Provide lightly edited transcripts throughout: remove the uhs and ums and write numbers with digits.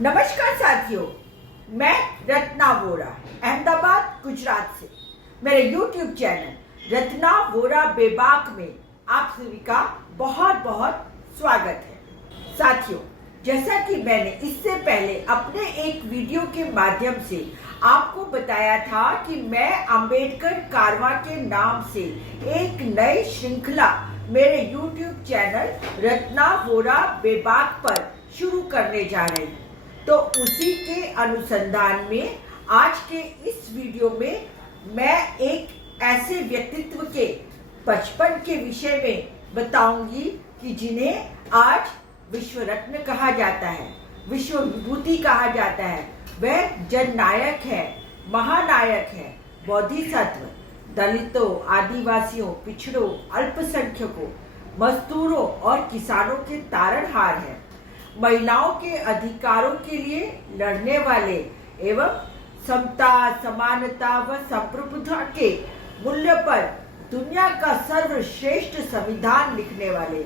नमस्कार साथियों, मैं रत्ना वोरा अहमदाबाद गुजरात से मेरे YouTube चैनल रत्ना वोरा बेबाक में आप सभी का बहुत बहुत स्वागत है। साथियों, जैसा कि मैंने इससे पहले अपने एक वीडियो के माध्यम से आपको बताया था कि मैं अंबेडकर कारवां के नाम से एक नई श्रृंखला मेरे YouTube चैनल रत्ना वोरा बेबाक पर शुरू करने जा रही हूँ। तो उसी के अनुसंधान में आज के इस वीडियो में मैं एक ऐसे व्यक्तित्व के बचपन के विषय में बताऊंगी कि जिन्हें आज विश्व रत्न कहा जाता है, विश्व विभूति कहा जाता है। वह जननायक है, महानायक है, बोधिसत्व, दलितों, आदिवासियों, पिछड़ों, अल्पसंख्यकों, मजदूरों और किसानों के तारणहार है। महिलाओं के अधिकारों के लिए लड़ने वाले एवं समता, समानता व संप्रभुता के मूल्य पर दुनिया का सर्वश्रेष्ठ संविधान लिखने वाले,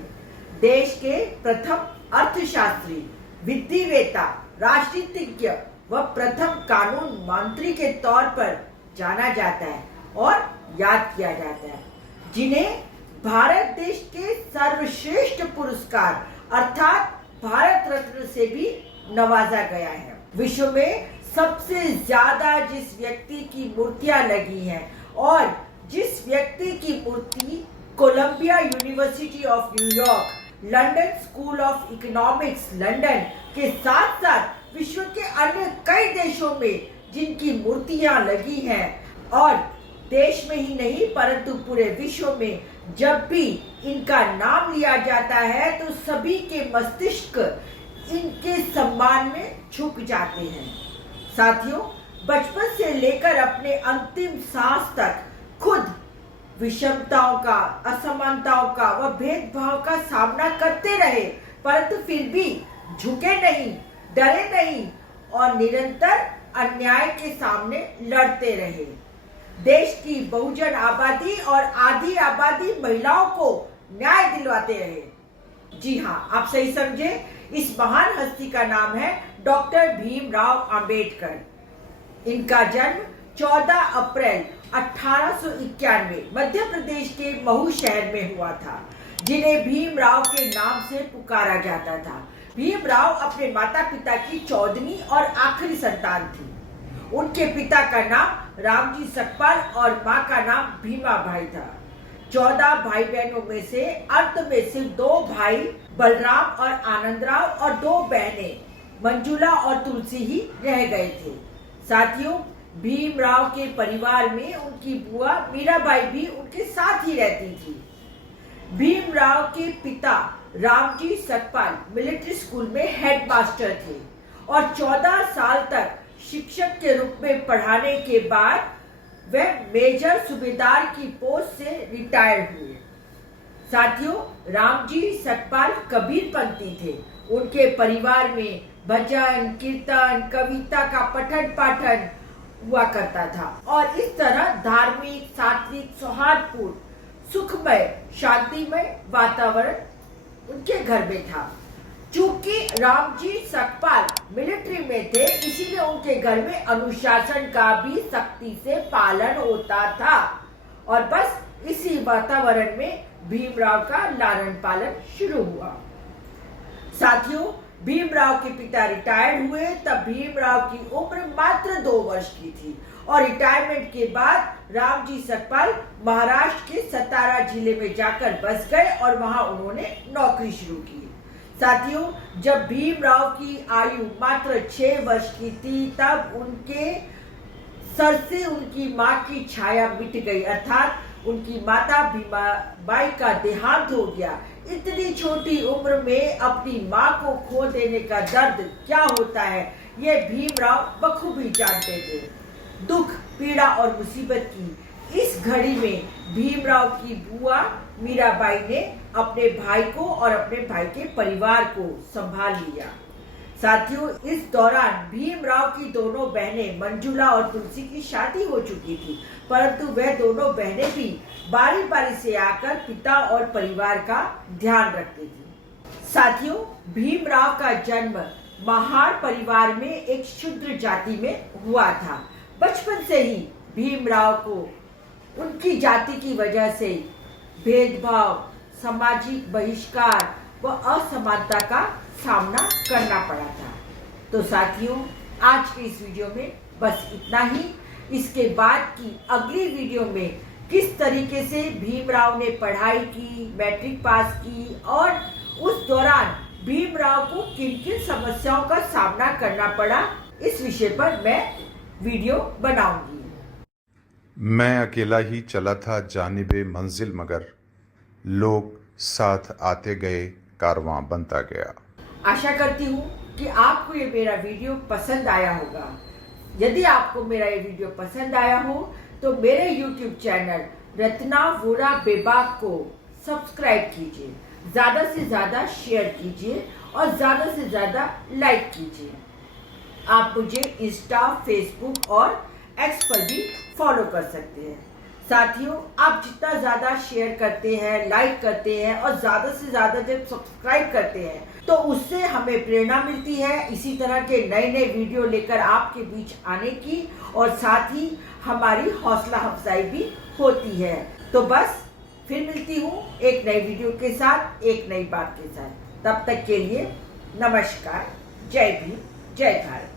देश के प्रथम अर्थशास्त्री, विधिवेता, राजनीतिज्ञ व प्रथम कानून मंत्री के तौर पर जाना जाता है और याद किया जाता है, जिन्हें भारत देश के सर्वश्रेष्ठ पुरस्कार अर्थात भारत रत्न से भी नवाजा गया है। विश्व में सबसे ज्यादा जिस व्यक्ति की मूर्तियां लगी हैं और जिस व्यक्ति की मूर्ति Columbia University of New York, London School of Economics London के साथ साथ विश्व के अन्य कई देशों में जिनकी मूर्तियां लगी हैं और देश में ही नहीं परंतु पूरे विश्व में जब भी इनका नाम लिया जाता है तो सभी के मस्तिष्क इनके सम्मान में झुक जाते हैं। साथियों, बचपन से लेकर अपने अंतिम सांस तक खुद विषमताओं का, असमानताओं का व भेदभाव का सामना करते रहे, परंतु फिर भी झुके नहीं, डरे नहीं और निरंतर अन्याय के सामने लड़ते रहे। देश की बहुजन आबादी और आधी आबादी महिलाओं को न्याय दिलवाते रहे। जी हाँ, आप सही समझे, इस महान हस्ती का नाम है डॉक्टर भीमराव अंबेडकर। इनका जन्म 14 अप्रैल 1891 मध्य प्रदेश के महू शहर में हुआ था, जिन्हें भीमराव के नाम से पुकारा जाता था। भीमराव अपने माता पिता की 14वीं और आखिरी संतान थी। उनके पिता का नाम रामजी सकपाल और माँ का नाम भीमा भाई था। 14 भाई बहनों में से अंत में सिर्फ 2 भाई बलराम और आनंदराव और 2 बहनें मंजुला और तुलसी ही रह गए थे। साथियों, भीमराव के परिवार में उनकी बुआ मीराबाई भी उनके साथ ही रहती थी। भीमराव के पिता रामजी सकपाल मिलिट्री स्कूल में हेडमास्टर थे और 14 साल तक शिक्षक के रूप में पढ़ाने के बाद वह मेजर सूबेदार की पोस्ट से रिटायर हुए। साथियों, रामजी सकपाल कबीरपंथी थे। उनके परिवार में भजन, कीर्तन, कविता का पठन पाठन हुआ करता था और इस तरह धार्मिक, सात्विक, सौहार्दपूर्ण, सुखमय, शांतिमय वातावरण उनके घर में था। चूंकि रामजी सकपाल मिलिट्री में थे, इसीलिए उनके घर में अनुशासन का भी सख्ती से पालन होता था और बस इसी वातावरण में भीमराव का लालन पालन शुरू हुआ। साथियों, भीमराव के पिता रिटायर्ड हुए तब भीमराव की उम्र मात्र 2 वर्ष की थी और रिटायरमेंट के बाद रामजी सकपाल महाराष्ट्र के सतारा जिले में जाकर बस गए और वहां उन्होंने नौकरी शुरू की। साथियों, जब भीमराव की आयु मात्र 6 वर्ष की थी तब उनके सर से उनकी मां की छाया मिट गई, अर्थात उनकी माता भीमाबाई का देहांत हो गया। इतनी छोटी उम्र में अपनी मां को खो देने का दर्द क्या होता है, ये भीमराव बखूबी जानते थे। दुख, पीड़ा और मुसीबत की इस घड़ी में भीमराव की बुआ मीराबाई ने अपने भाई को और अपने भाई के परिवार को संभाल लिया। साथियों, इस दौरान भीमराव की दोनों बहनें मंजुला और तुलसी की शादी हो चुकी थी, परंतु वह दोनों बहनें भी बारी बारी से आकर पिता और परिवार का ध्यान रखती थी। साथियों, भीमराव का जन्म महार परिवार में एक शूद्र जाति में हुआ था। बचपन से ही भीमराव को उनकी जाति की वजह से भेदभाव, सामाजिक बहिष्कार व असमानता का सामना करना पड़ा था। तो साथियों, आज के इस वीडियो में बस इतना ही। इसके बाद की अगली वीडियो में किस तरीके से भीमराव ने पढ़ाई की, मैट्रिक पास की और उस दौरान भीमराव को किन किन समस्याओं का सामना करना पड़ा, इस विषय पर मैं वीडियो बनाऊंगी। मैं अकेला ही चला था जानिबे मंजिल, मगर लोग साथ आते गए, कारवां बनता गया। आशा करती हूँ कि आपको ये मेरा वीडियो पसंद आया होगा। यदि आपको मेरा ये वीडियो पसंद आया हो तो मेरे YouTube चैनल रत्ना वोरा बेबाक को सब्सक्राइब कीजिए, ज़्यादा से ज़्यादा शेयर कीजिए और ज़्यादा से ज़्यादा लाइक कीजिए। आप मुझे इंस्टा, फेसबुक और एक्स पर भी फॉलो कर सकते हैं। साथियों, आप जितना ज़्यादा शेयर करते हैं, लाइक करते हैं और ज़्यादा से ज़्यादा जब सब्सक्राइब करते हैं तो उससे हमें प्रेरणा मिलती है इसी तरह के नए नए वीडियो लेकर आपके बीच आने की, और साथ ही हमारी हौसला अफजाई भी होती है। तो बस फिर मिलती हूँ एक नई वीडियो के साथ, एक नई बात के साथ। तब तक के लिए नमस्कार। जय भीम, जय भारत।